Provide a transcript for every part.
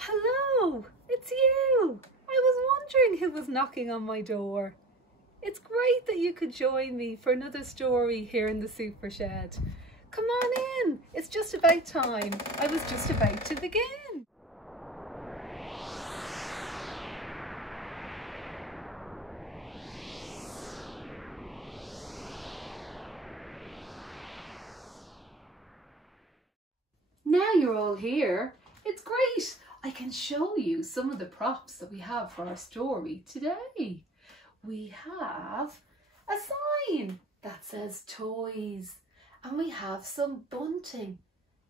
Hello, it's you. I was wondering who was knocking on my door. It's great that you could join me for another story here in the Super Shed. Come on in, it's just about time. I was just about to begin. Now you're all here, it's great. I can show you some of the props that we have for our story today. We have a sign that says toys, and we have some bunting.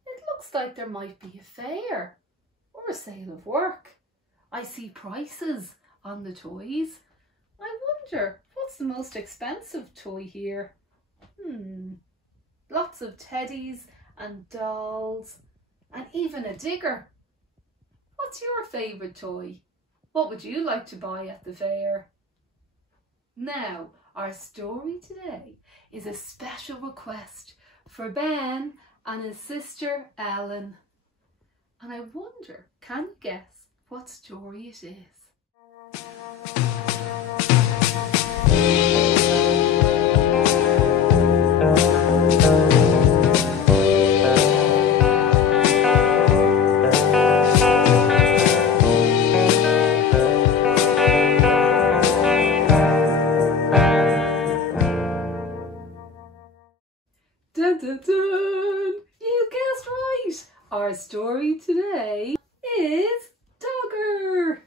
It looks like there might be a fair or a sale of work. I see prices on the toys. I wonder, what's the most expensive toy here? Lots of teddies and dolls and even a digger. What's your favourite toy? What would you like to buy at the fair? Now, our story today is a special request for Ben and his sister Ellen. And I wonder, can you guess what story it is? Dun, dun, dun. You guessed right. Our story today is Dogger.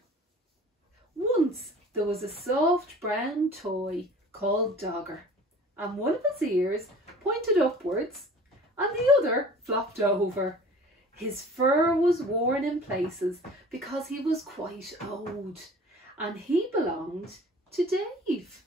Once there was a soft brown toy called Dogger, and one of his ears pointed upwards and the other flopped over. His fur was worn in places because he was quite old, and he belonged to Dave.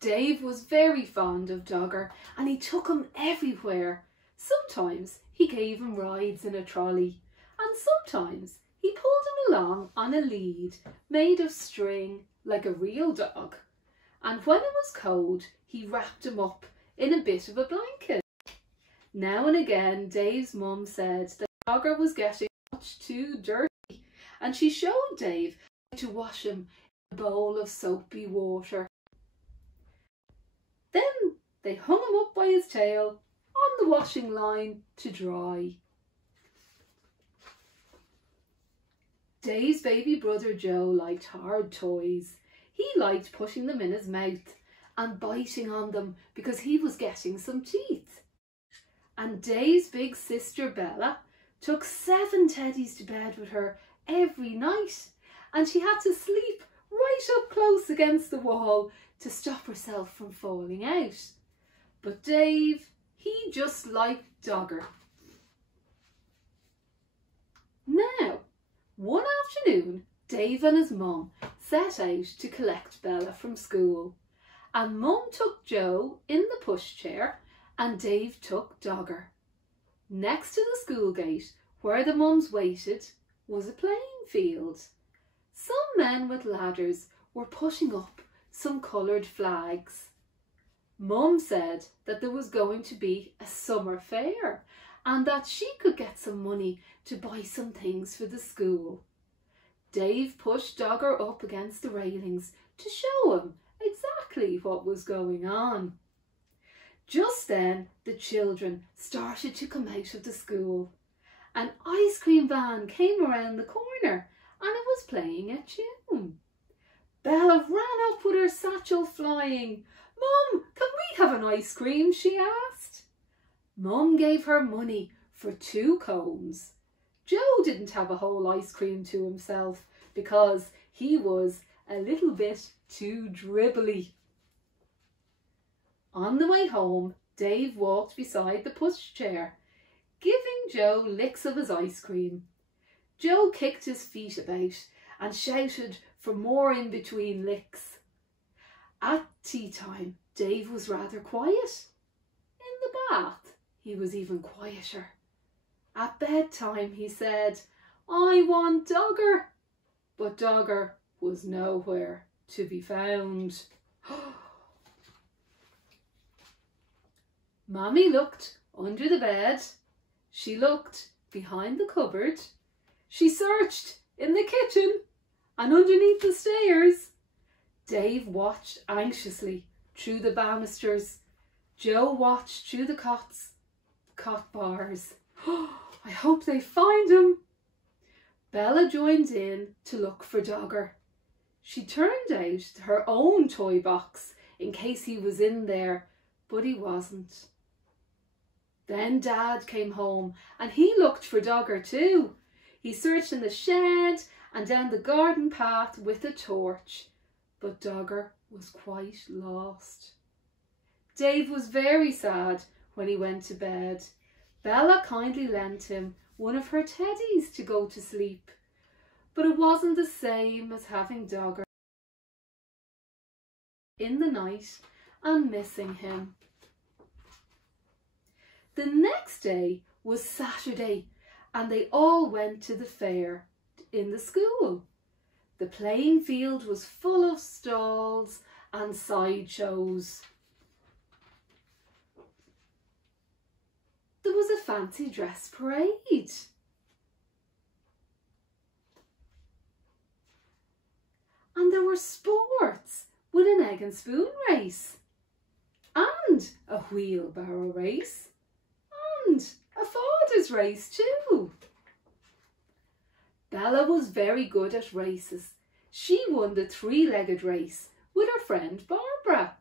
Dave was very fond of Dogger and he took him everywhere. Sometimes he gave him rides in a trolley and sometimes he pulled him along on a lead made of string like a real dog. And when it was cold, he wrapped him up in a bit of a blanket. Now and again, Dave's mum said that Dogger was getting much too dirty and she showed Dave how to wash him in a bowl of soapy water. Then they hung him up by his tail on the washing line to dry. Dave's baby brother Joe liked hard toys. He liked putting them in his mouth and biting on them because he was getting some teeth. And Dave's big sister Bella took 7 teddies to bed with her every night, and she had to sleep right up close against the wall to stop herself from falling out. But Dave, he just liked Dogger. Now, one afternoon, Dave and his mum set out to collect Bella from school, and Mum took Joe in the pushchair and Dave took Dogger. Next to the school gate, where the mums waited, was a playing field. Some men with ladders were putting up some coloured flags. Mum said that there was going to be a summer fair and that she could get some money to buy some things for the school. Dave pushed Dogger up against the railings to show him exactly what was going on. Just then the children started to come out of the school. An ice cream van came around the corner and it was playing a tune. Bella ran up with her satchel flying. "Mum, can we have an ice cream?" she asked. Mum gave her money for 2 cones. Joe didn't have a whole ice cream to himself because he was a little bit too dribbly. On the way home, Dave walked beside the pushchair, giving Joe licks of his ice cream. Joe kicked his feet about and shouted for more in between licks. At tea time, Dave was rather quiet. In the bath, he was even quieter. At bedtime, he said, "I want Dogger." But Dogger was nowhere to be found. Mommy looked under the bed. She looked behind the cupboard. She searched in the kitchen and underneath the stairs. Dave watched anxiously through the banisters. Joe watched through the cot bars. I hope they find him. Bella joined in to look for Dogger. She turned out her own toy box in case he was in there, but he wasn't. Then Dad came home and he looked for Dogger too. He searched in the shed and down the garden path with a torch, but Dogger was quite lost. Dave was very sad when he went to bed. Bella kindly lent him one of her teddies to go to sleep, but it wasn't the same as having Dogger in the night and missing him. The next day was Saturday and they all went to the fair in the school. The playing field was full of stalls and sideshows. There was a fancy dress parade. And there were sports with an egg and spoon race, and a wheelbarrow race, and a father's race too. Bella was very good at races. She won the three-legged race with her friend Barbara.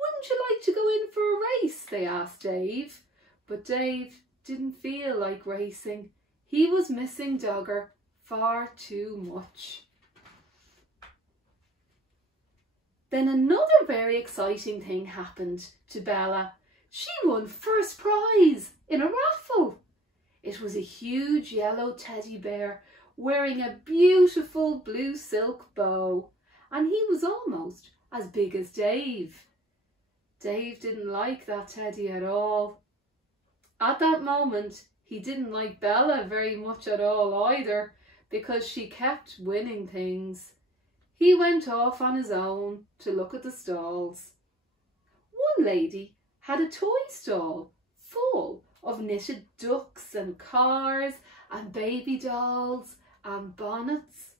Wouldn't you like to go in for a race? They asked Dave. But Dave didn't feel like racing. He was missing Dogger far too much. Then another very exciting thing happened to Bella. She won first prize in a raffle. It was a huge yellow teddy bear wearing a beautiful blue silk bow, and he was almost as big as Dave. Dave didn't like that teddy at all. At that moment, he didn't like Bella very much at all either, because she kept winning things. He went off on his own to look at the stalls. One lady had a toy stall full of knitted ducks and cars and baby dolls and bonnets.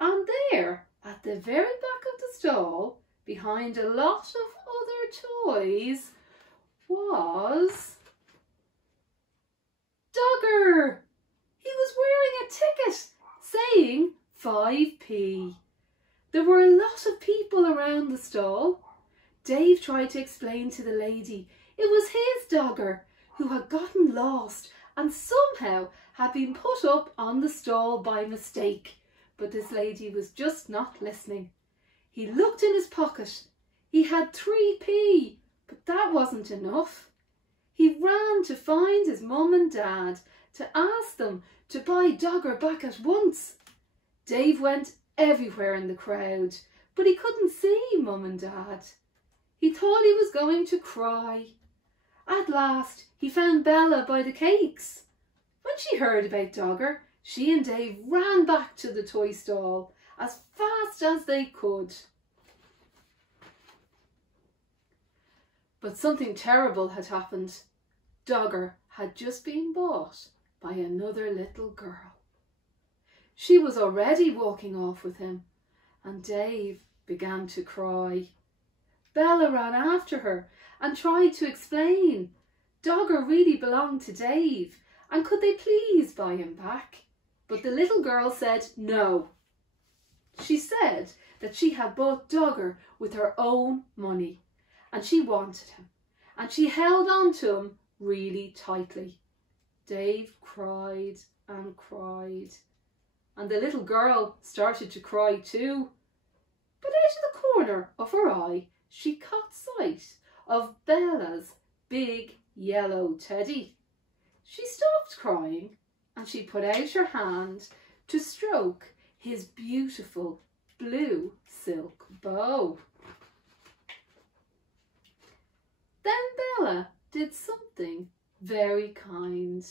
And there, at the very back of the stall, behind a lot of other toys, was Dogger. He was wearing a ticket saying 5p. There were a lot of people around the stall. Dave tried to explain to the lady it was his Dogger who had gotten lost and somehow had been put up on the stall by mistake, but this lady was just not listening. He looked in his pocket. He had 3p, but that wasn't enough. He ran to find his mum and dad to ask them to buy Dogger back at once. Dave went everywhere in the crowd, but he couldn't see mum and dad. He thought he was going to cry. At last, he found Bella by the cakes. When she heard about Dogger, she and Dave ran back to the toy stall as fast as they could. But something terrible had happened. Dogger had just been bought by another little girl. She was already walking off with him, and Dave began to cry. Bella ran after her and tried to explain. Dogger really belonged to Dave, and could they please buy him back? But the little girl said no. She said that she had bought Dogger with her own money, and she wanted him, and she held on to him really tightly. Dave cried and cried, and the little girl started to cry too. But out of the corner of her eye, she caught sight of Bella's big yellow teddy. She stopped crying and she put out her hand to stroke his beautiful blue silk bow. Then Bella did something very kind.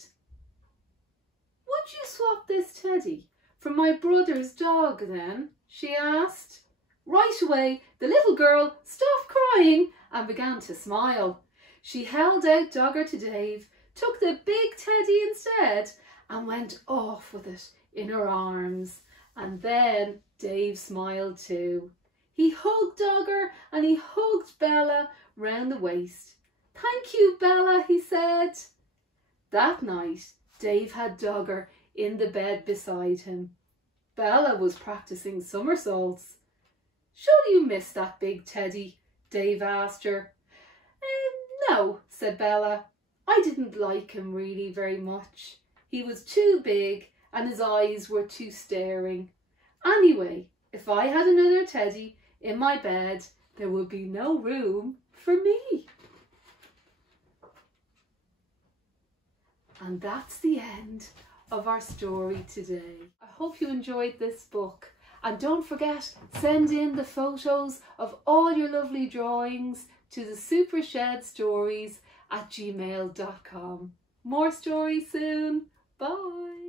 Would you swap this teddy for my brother's dog then? She asked. Right away, the little girl stopped crying and began to smile. She held out Dogger to Dave, took the big teddy instead and went off with it in her arms. And then Dave smiled too. He hugged Dogger and he hugged Bella round the waist. "Thank you, Bella," he said. That night, Dave had Dogger in the bed beside him. Bella was practicing somersaults. "Shall you miss that big teddy?" Dave asked her. No, said Bella. "I didn't like him really very much. He was too big and his eyes were too staring. Anyway, if I had another teddy in my bed, there would be no room for me." And that's the end of our story today. I hope you enjoyed this book. And don't forget, send in the photos of all your lovely drawings to the supershedstories@gmail.com. More stories soon. Bye.